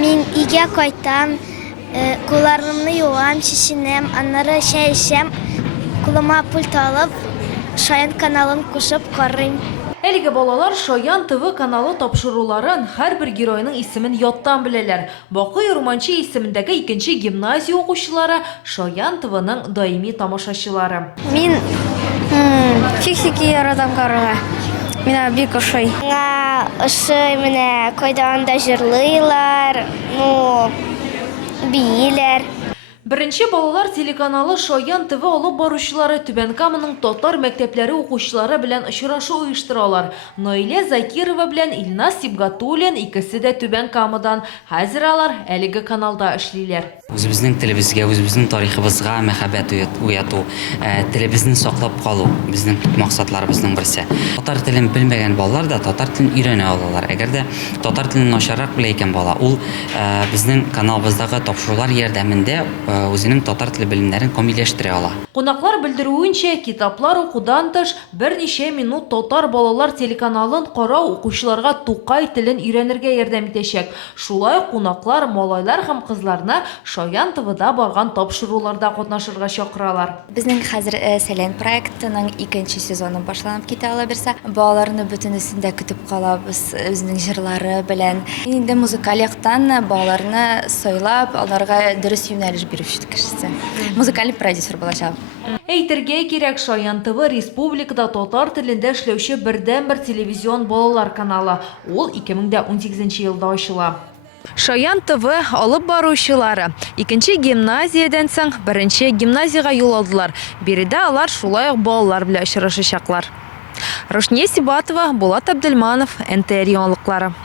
Мин үйгә кайтам, кулларымны юам, чишенем, аннары чәй эчәм, кулыма пульт алып, Шаян каналын кушып карыйм. Әлеге балалар Шаян ТВ каналы тапшыруларын һәрбер геройның исемен яттан беләләр. Бакый Урманчы исемендәге 2нче гимназия укучылары Шаян ТВның даими тамашачылары. Мин фиксики яратам карарга. Мина бик ошый. Миңа ошый, менә кайдан да җырлыйлар, бийләр. Беренче балалар телеканалы Шаян ТВ алып баручылары Түбән Каманың татар мәктәпләре укучылары белән очрашу оештыралар. Наилә Закирова белән Илназ Сибгатуллин икесе дә Түбән Камадан. Хәзер алар әлеге каналда эшлиләр. Үзебезнең телебезгә, үзебезнең тарихыбызга мәхәббәт уяту, телебезне саклап калу безнең максатларыбызның берсе. Татар телен белмәгән балалар да татар телен өйрәнә алалар. Әгәр дә татар телен начаррак белә икән бала, ул безнең каналыбыздагы тапшырулар ярдәмендә үзенең татар теле белемнәрен камилләштерә ала. Кунаклар белдерүенчә, китаплар укудан тыш берничә минут татар балалар телеканалын карау укучыларга Тукай телен өйрәнергә ярдәм итәчәк. Шулай кунаклар малайлар һәм кызларны Шаян ТВда барган тапшыруларда катнашырга чакыралар. Безнең хәзер Сәлән проектының 2нче сезоны башланып китә ала берсә, балаларны бөтенесендә көтеп калабыз үзенең җырлары белән. Инде музыкаль яктан балаларны сайлап, аларга дөрес юнәлеш бирүче кешесе. Музыкаль продюсер булачак. Әйтергә кирәк, Шаян ТВ республикада татар телендә эшләүче бердән-бер телевизион балалар каналы. Ул 2018 елда ачыла. Шаян ТВ алып баручылары 2нче гимназиядән соң 1нче гимназиягә юл алдылар. Биредә алар шулай ук балалар белән очрашачаклар. Рушния Сибатова, Булат Абдельманов, НТР яңалыклары.